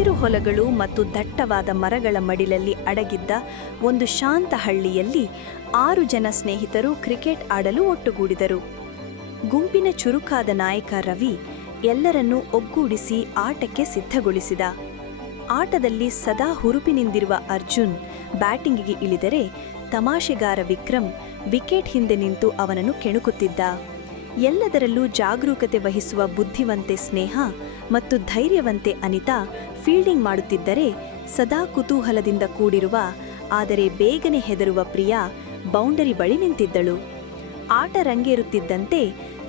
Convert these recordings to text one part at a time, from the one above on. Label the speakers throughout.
Speaker 1: ಹೊಲಗಳು ಮತ್ತು ದಟ್ಟವಾದ ಮರಗಳ ಮಡಿಲಲ್ಲಿ ಅಡಗಿದ್ದ ಒಂದು ಶಾಂತ ಹಳ್ಳಿಯಲ್ಲಿ ಆರು ಜನ ಸ್ನೇಹಿತರು ಕ್ರಿಕೆಟ್ ಆಡಲು ಒಟ್ಟುಗೂಡಿದರು. ಗುಂಪಿನ ಚುರುಕಾದ ನಾಯಕ ರವಿ ಎಲ್ಲರನ್ನೂ ಒಗ್ಗೂಡಿಸಿ ಆಟಕ್ಕೆ ಸಿದ್ಧಗೊಳಿಸಿದ. ಆಟದಲ್ಲಿ ಸದಾ ಹುರುಪಿನಿಂದಿರುವ ಅರ್ಜುನ್ ಬ್ಯಾಟಿಂಗಿಗೆ ಇಳಿದರೆ ತಮಾಷೆಗಾರ ವಿಕ್ರಮ್ ವಿಕೆಟ್ ಹಿಂದೆ ನಿಂತು ಅವನನ್ನು ಕೆಣಕುತ್ತಿದ್ದ. ಎಲ್ಲದರಲ್ಲೂ ಜಾಗರೂಕತೆ ವಹಿಸುವ ಬುದ್ಧಿವಂತೆ ಸ್ನೇಹ ಮತ್ತು ಧೈರ್ಯವಂತೆ ಅನಿತಾ ಫೀಲ್ಡಿಂಗ್ ಮಾಡುತ್ತಿದ್ದರೆ ಸದಾ ಕುತೂಹಲದಿಂದ ಕೂಡಿರುವ, ಆದರೆ ಬೇಗನೆ ಹೆದರುವ ಪ್ರಿಯಾ ಬೌಂಡರಿ ಬಳಿ ನಿಂತಿದ್ದಳು. ಆಟ ರಂಗೇರುತ್ತಿದ್ದಂತೆ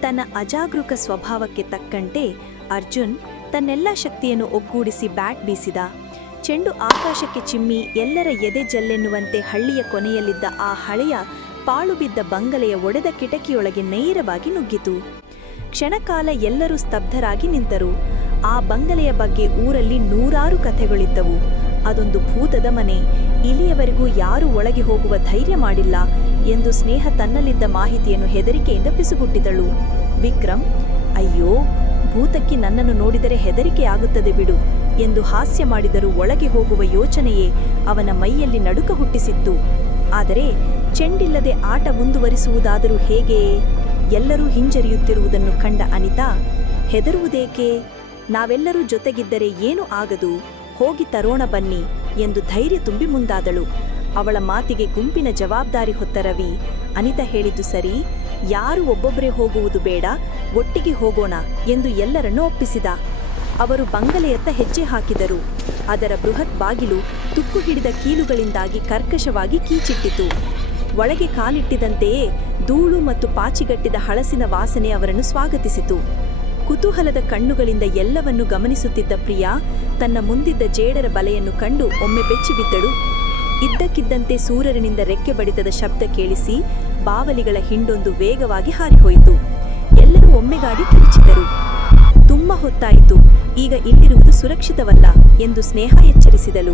Speaker 1: ತನ್ನ ಅಜಾಗರೂಕ ಸ್ವಭಾವಕ್ಕೆ ತಕ್ಕಂತೆ ಅರ್ಜುನ್ ತನ್ನೆಲ್ಲ ಶಕ್ತಿಯನ್ನು ಒಗ್ಗೂಡಿಸಿ ಬ್ಯಾಟ್ ಬೀಸಿದ. ಚೆಂಡು ಆಕಾಶಕ್ಕೆ ಚಿಮ್ಮಿ ಎಲ್ಲರ ಎದೆ ಜಲ್ಲೆನ್ನುವಂತೆ ಹಳ್ಳಿಯ ಕೊನೆಯಲ್ಲಿದ್ದ ಆ ಹಳೆಯ ಪಾಳು ಬಿದ್ದ ಬಂಗಲೆಯ ಒಡೆದ ಕಿಟಕಿಯೊಳಗೆ ನೇರವಾಗಿ ನುಗ್ಗಿತು. ಕ್ಷಣಕಾಲ ಎಲ್ಲರೂ ಸ್ತಬ್ಧರಾಗಿ ನಿಂತರು. ಆ ಬಂಗಲೆಯ ಬಗ್ಗೆ ಊರಲ್ಲಿ ನೂರಾರು ಕಥೆಗಳಿದ್ದವು. ಅದೊಂದು ಭೂತದ ಮನೆ. ಇಲ್ಲಿಯವರೆಗೂ ಯಾರೂ ಒಳಗೆ ಹೋಗುವ ಧೈರ್ಯ ಮಾಡಿಲ್ಲ ಎಂದು ಸ್ನೇಹ ತನ್ನಲ್ಲಿದ್ದ ಮಾಹಿತಿಯನ್ನು ಹೆದರಿಕೆಯಿಂದ ಪಿಸುಗುಟ್ಟಿದಳು. ವಿಕ್ರಮ್, ಅಯ್ಯೋ, ಭೂತಕ್ಕೆ ನನ್ನನ್ನು ನೋಡಿದರೆ ಹೆದರಿಕೆಯಾಗುತ್ತದೆ ಬಿಡು. ಎಂದು ಹಾಸ್ಯ ಮಾಡಿದರೂ ಒಳಗೆ ಹೋಗುವ ಯೋಚನೆಯೇ ಅವನ ಮೈಯಲ್ಲಿ ನಡುಕ ಹುಟ್ಟಿಸಿತ್ತು. ಆದರೆ ಚೆಂಡಿಲ್ಲದೆ ಆಟ ಮುಂದುವರಿಸುವುದಾದರೂ ಹೇಗೆ? ಎಲ್ಲರೂ ಹಿಂಜರಿಯುತ್ತಿರುವುದನ್ನು ಕಂಡ ಅನಿತಾ, ಹೆದರುವುದೇಕೆ? ನಾವೆಲ್ಲರೂ ಜೊತೆಗಿದ್ದರೆ ಏನೂ ಆಗದು? ಹೋಗಿ ತರೋಣ ಬನ್ನಿ ಎಂದು ಧೈರ್ಯ ತುಂಬಿ ಮುಂದಾದಳು. ಅವಳ ಮಾತಿಗೆ ಗುಂಪಿನ ಜವಾಬ್ದಾರಿ ಹೊತ್ತ ರವಿ, ಅನಿತಾ ಹೇಳಿದ್ದು ಸರಿ, ಯಾರು ಒಬ್ಬೊಬ್ಬರೇ ಹೋಗುವುದು ಬೇಡ, ಒಟ್ಟಿಗೆ ಹೋಗೋಣ ಎಂದು ಎಲ್ಲರನ್ನೂ ಒಪ್ಪಿಸಿದ. ಅವರು ಬಂಗಲೆಯತ್ತ ಹೆಜ್ಜೆ ಹಾಕಿದರು. ಅದರ ಬೃಹತ್ ಬಾಗಿಲು ತುಕ್ಕು ಹಿಡಿದ ಕೀಲುಗಳಿಂದಾಗಿ ಕರ್ಕಶವಾಗಿ ಕೀಚಿಟ್ಟಿತು. ಒಳಗೆ ಕಾಲಿಟ್ಟಿದಂತೆಯೇ ಧೂಳು ಮತ್ತು ಪಾಚಿಗಟ್ಟಿದ ಹಳಸಿನ ವಾಸನೆ ಅವರನ್ನು ಸ್ವಾಗತಿಸಿತು. ಕುತೂಹಲದ ಕಣ್ಣುಗಳಿಂದ ಎಲ್ಲವನ್ನೂ ಗಮನಿಸುತ್ತಿದ್ದ ಪ್ರಿಯಾ ತನ್ನ ಮುಂದಿದ್ದ ಜೇಡರ ಬಲೆಯನ್ನು ಕಂಡು ಒಮ್ಮೆ ಬೆಚ್ಚಿಬಿದ್ದಳು. ಇದ್ದಕ್ಕಿದ್ದಂತೆ ಸೂರ್ಯನಿಂದ ರೆಕ್ಕೆ ಬಡಿತದ ಶಬ್ದ ಕೇಳಿಸಿ ಬಾವಲಿಗಳ ಹಿಂಡೊಂದು ವೇಗವಾಗಿ ಹಾರಿಹೋಯಿತು. ಎಲ್ಲರೂ ಒಮ್ಮೆಗಾಡಿ ಕಿರಿಚಿದರು. ತುಂಬ ಹೊತ್ತಾಯಿತು. ಈಗ ಇಲ್ಲಿರುವುದು ಸುರಕ್ಷಿತವಲ್ಲ ಎಂದು ಸ್ನೇಹ ಎಚ್ಚರಿಸಿದಳು.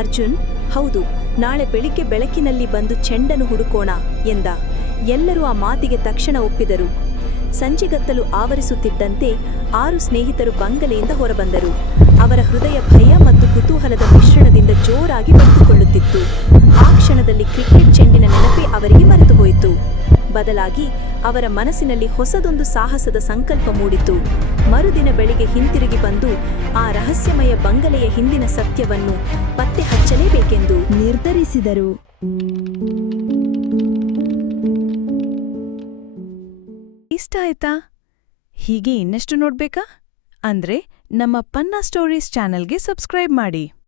Speaker 1: ಅರ್ಜುನ್, ಹೌದು, ನಾಳೆ ಬೆಳಿಗ್ಗೆ ಬೆಳಕಿನಲ್ಲಿ ಬಂದು ಚೆಂಡನ್ನು ಹುಡುಕೋಣ ಎಂದ. ಎಲ್ಲರೂ ಆ ಮಾತಿಗೆ ತಕ್ಷಣ ಒಪ್ಪಿದರು. ಸಂಜೆಗತ್ತಲು ಆವರಿಸುತ್ತಿದ್ದಂತೆ ಆರು ಸ್ನೇಹಿತರು ಬಂಗಲೆಯಿಂದ ಹೊರಬಂದರು. ಅವರ ಹೃದಯ ಭಯ ಮತ್ತು ಕುತೂಹಲದ ಮಿಶ್ರಣದಿಂದ ಜೋರಾಗಿ ಬಡಿದುಕೊಳ್ಳುತ್ತಿತ್ತು. ಆ ಕ್ಷಣದಲ್ಲಿ ಕ್ರಿಕೆಟ್ ಚೆಂಡಿನ ನೆನಪೇ ಅವರಿಗೆ ಮರೆತು ಹೋಯಿತು ಬದಲಾಗಿ ಅವರ ಮನಸ್ಸಿನಲ್ಲಿ ಹೊಸದೊಂದು ಸಾಹಸದ ಸಂಕಲ್ಪ ಮೂಡಿತು. ಮರುದಿನ ಬೆಳಿಗ್ಗೆ ಹಿಂತಿರುಗಿ ಬಂದು ಆ ರಹಸ್ಯಮಯ ಬಂಗಲೆಯ ಹಿಂದಿನ ಸತ್ಯವನ್ನು ಪತ್ತೆ ಹಚ್ಚಲೇಬೇಕೆಂದು ನಿರ್ಧರಿಸಿದರು.
Speaker 2: ಇಷ್ಟ ಆಯ್ತಾ? ಹೀಗೆ ಇನ್ನಷ್ಟು ನೋಡ್ಬೇಕಾ? ಅಂದ್ರೆ ನಮ್ಮ ಪನ್ನಾ ಸ್ಟೋರೀಸ್ ಚಾನೆಲ್ಗೆ ಸಬ್ಸ್ಕ್ರೈಬ್ ಮಾಡಿ.